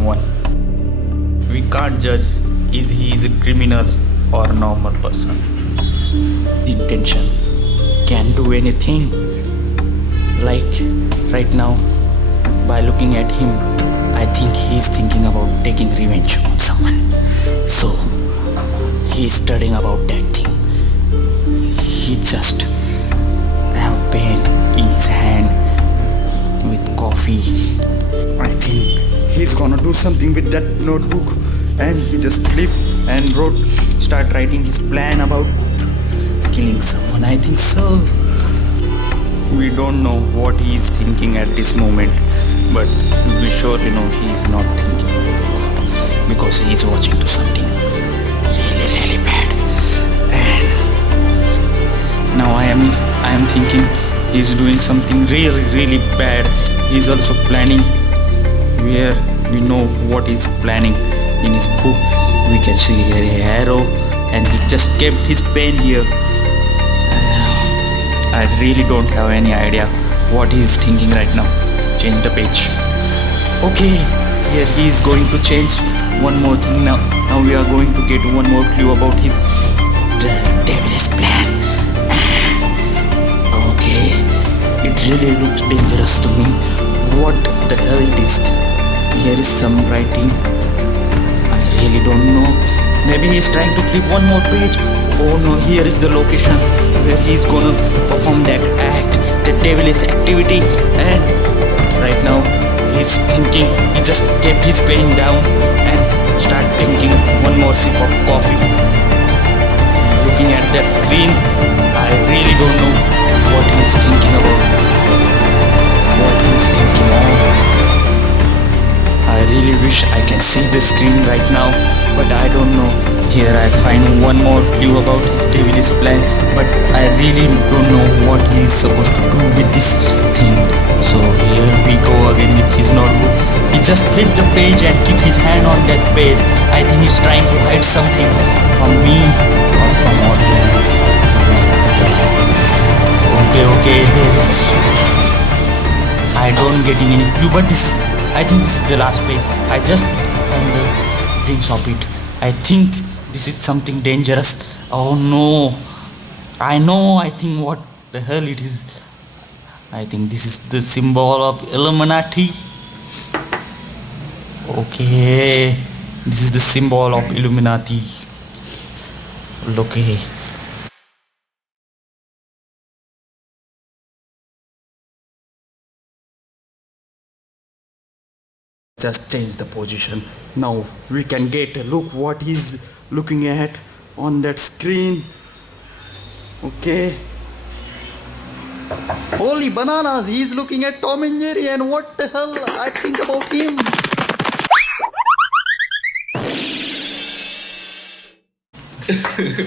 someone. We can't judge is he is a criminal or a normal person. The intention can do anything. Like right now, by looking at him, I think he is thinking about taking revenge on someone. So he is studying about that thing. He just have pen in his hand with coffee. I think he's gonna do something with that notebook, and he just flip and start writing his plan about killing someone. I think so. We don't know what he is thinking at this moment, but we surely know he is not thinking because he is watching to something really bad. And now I am thinking he is doing something really bad. He is also planning, where we know what he is planning. In his book we can see here a arrow, and he just kept his pen here. I really don't have any idea what he is thinking right now. Change the page. Okay, here he is going to change one more thing now. Now we are going to get one more clue about his devil's plan. Okay, it really looks dangerous to me. What the hell it is? Here is some writing. I really don't know. Maybe he is trying to flip one more page. Oh no, here is the location where he is gonna perform that act, the devilish activity. And right now he is thinking. He just kept his pen down and start drinking one more sip of coffee. And looking at that screen, I really don't know what he is thinking about. What he is thinking on. I really wish I can see the screen right now, but I don't know. Here I find one more clue about his devilish plan, but I really don't know what he is supposed to do with this thing. So here we go again with his notebook. He just flipped the page and keep his hand on that page. I think he's trying to hide something from me or from audience. Okay, there is. I don't getting any clue, but I think this is the last page. I just find the glimpse of it. I think this is something dangerous. Oh no, I know. I think what the hell it is. I think this is the symbol of Illuminati. Okay, this is the symbol of Illuminati. Okay. Just change the position. Now we can get a look what he's looking at on that screen. Okay. Holy bananas, he's looking at Tom and Jerry, and what the hell I think about him.